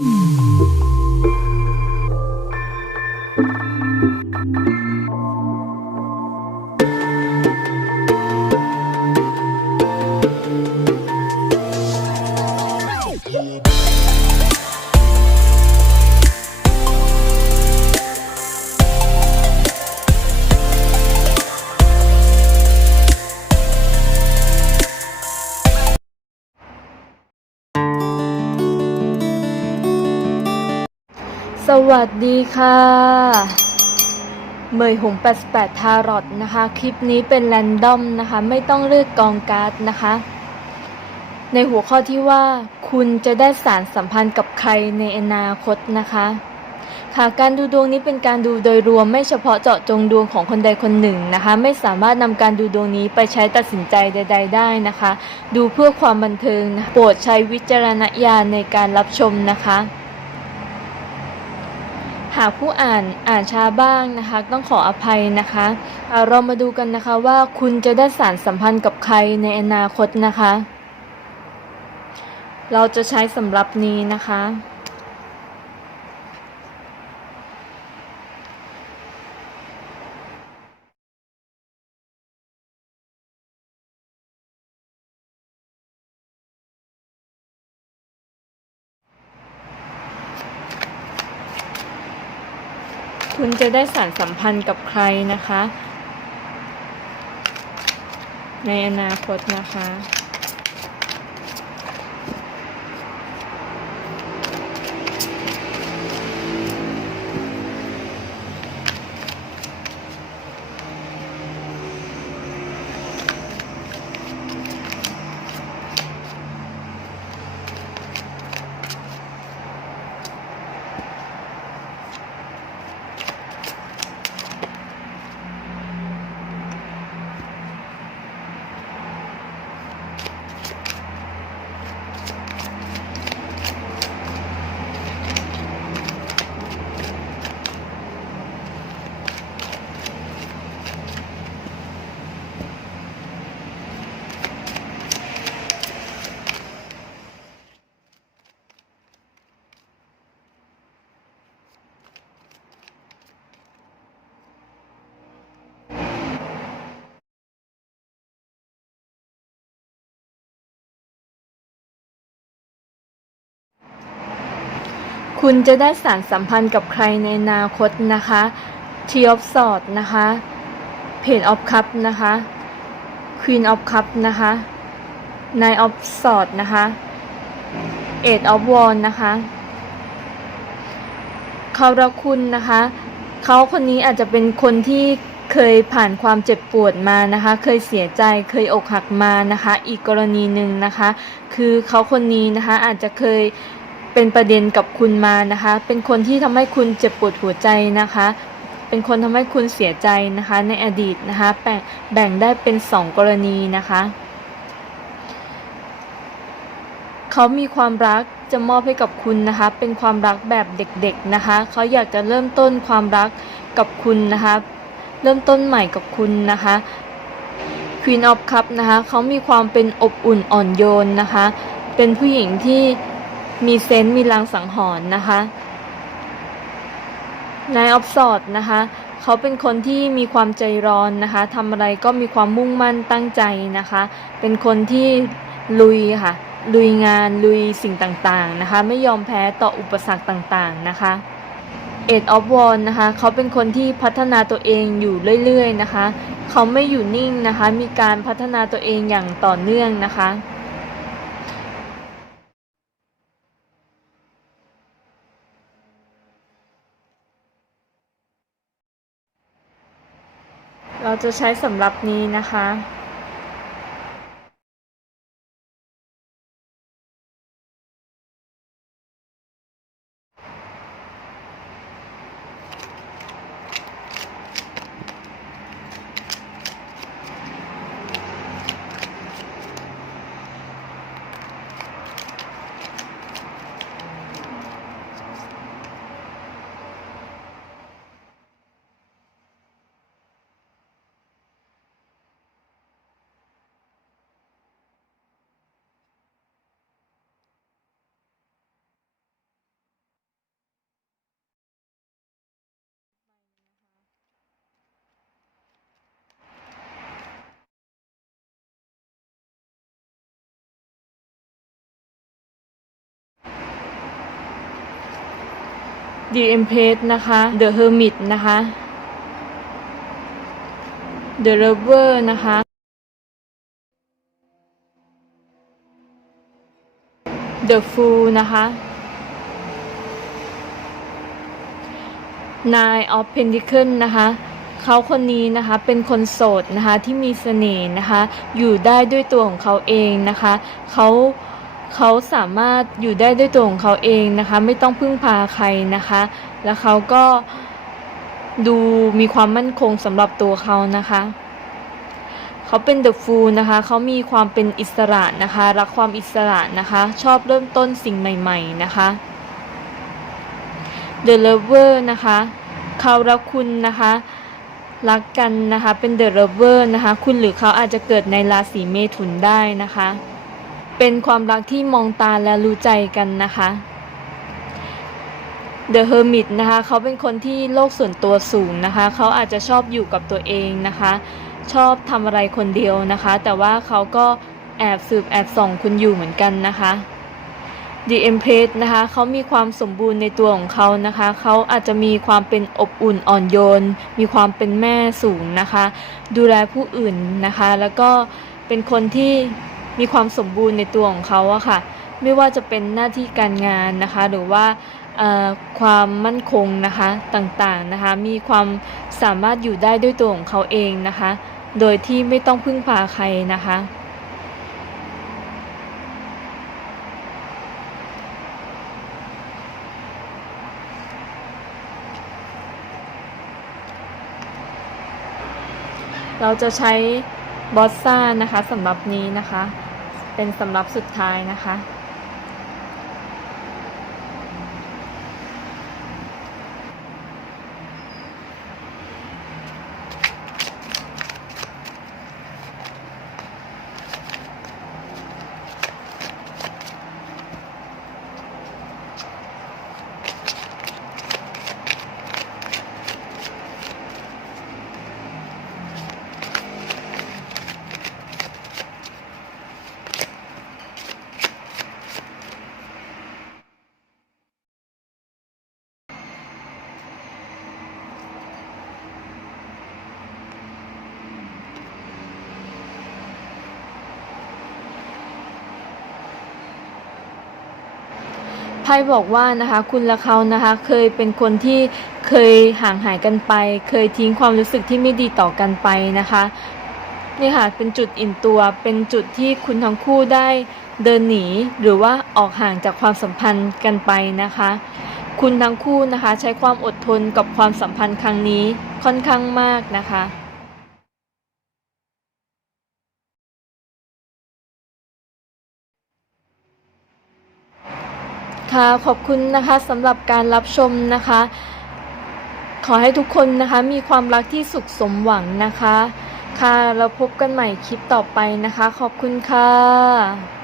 ส วัสดีค่ะ เมยหง88 ทารอตนะคะ คลิปนี้เป็นแรนดอมนะคะ ไม่ต้องเลือกกองการ์ดนะคะ ในหัวข้อที่ว่า คุณจะได้สารสัมพันธ์กับใครในอนาคตนะคะ ค่ะ การดูดวงนี้เป็นการดูโดยรวมไม่เฉพาะเจาะจงดวงของคนใดคนหนึ่งนะคะ ไม่สามารถนำการดูดวงนี้ไปใช้ตัดสินใจใด ๆ ได้นะคะ ดูเพื่อความบันเทิงนะโปรดใช้วิจารณญาณในการรับชมนะคะ หากผู้อ่านอ่านช้าบ้างนะคะ ต้องขออภัยนะคะเรามาดูกันนะคะว่าคุณจะได้สารสัมพันธ์กับใครในอนาคตนะคะ เราจะใช้สำหรับนี้นะคะ คุณจะได้สารสัมพันธ์กับใครนะคะ ในอนาคตนะคะ คุณจะได้สารสัมพันธ์กับใครในอนาคตนะคะ t e of Swords นะคะ Page of Cups นะคะ Queen of Cups นะคะ Nine of Swords นะคะ Eight of Wands นะคะเขารักคุณนะคะ เขาคนนี้อาจจะเป็นคนที่เคยผ่านความเจ็บปวดมานะคะ เคยเสียใจ เคยอกหักมานะคะ อีกกรณีหนึ่งนะคะ คือเขาคนนี้นะคะอาจจะเคย เป็นประเด็นกับคุณมานะคะ เป็นคนที่ทำให้คุณเจ็บปวดหัวใจนะคะ เป็นคนทำให้คุณเสียใจนะคะ ในอดีตนะคะ แบ่งแบ่งได้เป็นสองกรณีนะคะเขามีความรักจะมอบให้กับคุณนะคะ เป็นความรักแบบเด็กๆนะคะ เขาอยากจะเริ่มต้นความรักกับคุณนะคะ เริ่มต้นใหม่กับคุณนะคะ Queen of Cup นะคะ เขามีความเป็นอบอุ่นอ่อนโยนนะคะ เป็นผู้หญิงที่ มีเซนต์มีลางสังหรณ์นะคะ Nine of Swords นะคะเขาเป็นคนที่มีความใจร้อนนะคะทำอะไรก็มีความมุ่งมั่นตั้งใจนะคะ เป็นคนที่ลุยค่ะ ลุยงานลุยสิ่งต่างๆนะคะ ไม่ยอมแพ้ต่ออุปสรรคต่างๆนะคะ Eight of Wands นะคะเขาเป็นคนที่พัฒนาตัวเองอยู่เรื่อยๆนะคะ เขาไม่อยู่นิ่งนะคะ มีการพัฒนาตัวเองอย่างต่อเนื่องนะคะ จะใช้สำหรับนี้นะคะ The Empress นะคะ The Hermit นะคะ The Lover นะคะ The Fool นะคะ Nine of Pentacles นะคะเขาคนนี้นะคะเป็นคนโสดนะคะที่มีเสน่ห์นะคะ อยู่ได้ด้วยตัวของเขาเองนะคะเขา เขาสามารถอยู่ได้ด้วยตัวของเขาเองนะคะ ไม่ต้องพึ่งพาใครนะคะ แล้วเขาก็ดูมีความมั่นคงสำหรับตัวเขานะคะเขาเป็นเดอะฟูลนะคะ เขามีความเป็นอิสระนะคะ รักความอิสระนะคะ ชอบเริ่มต้นสิ่งใหม่ ๆนะคะ The Lover นะคะ เขารักคุณนะคะ รักกันนะคะ เป็น The Lover นะคะ คุณหรือเขาอาจจะเกิดในราศีเมถุนได้นะคะ เป็นความรักที่มองตาและรู้ใจกันนะคะ The Hermit นะคะเขาเป็นคนที่โลกส่วนตัวสูงนะคะ เขาอาจจะชอบอยู่กับตัวเองนะคะ ชอบทำอะไรคนเดียวนะคะ แต่ว่าเขาก็แอบสืบแอบส่องคุณอยู่เหมือนกันนะคะ The Empress นะคะเขามีความสมบูรณ์ในตัวของเขานะคะ เขาอาจจะมีความเป็นอบอุ่นอ่อนโยน มีความเป็นแม่สูงนะคะ ดูแลผู้อื่นนะคะ แล้วก็เป็นคนที่ มีความสมบูรณ์ในตัวของเขาอะค่ะ ไม่ว่าจะเป็นหน้าที่การงานนะคะ หรือว่าความมั่นคงนะคะต่างๆนะคะ มีความสามารถอยู่ได้ด้วยตัวของเขาเองนะคะ โดยที่ไม่ต้องพึ่งพาใครนะคะเราจะใช้บอสซ่านะคะสำหรับนี้นะคะ เป็นสำหรับสุดท้ายนะคะ พ่บอกว่านะคะคุณและเขานะคะเคยเป็นคนที่เคยห่างหายกันไป เคยทิ้งความรู้สึกที่ไม่ดีต่อกันไปนะคะนี่ค่ะเป็นจุดอิ่มตัว เป็นจุดที่คุณทั้งคู่ได้เดินหนีหรือว่าออกห่างจากความสัมพันธ์กันไปนะคะ คุณทั้งคู่นะคะใช้ความอดทนกับความสัมพันธ์ครั้งนี้ค่อนข้างมากนะคะ ค่ะขอบคุณนะคะสำหรับการรับชมนะคะ ขอให้ทุกคนนะคะมีความรักที่สุขสมหวังนะคะ ค่ะเราพบกันใหม่คลิปต่อไปนะคะ ขอบคุณค่ะ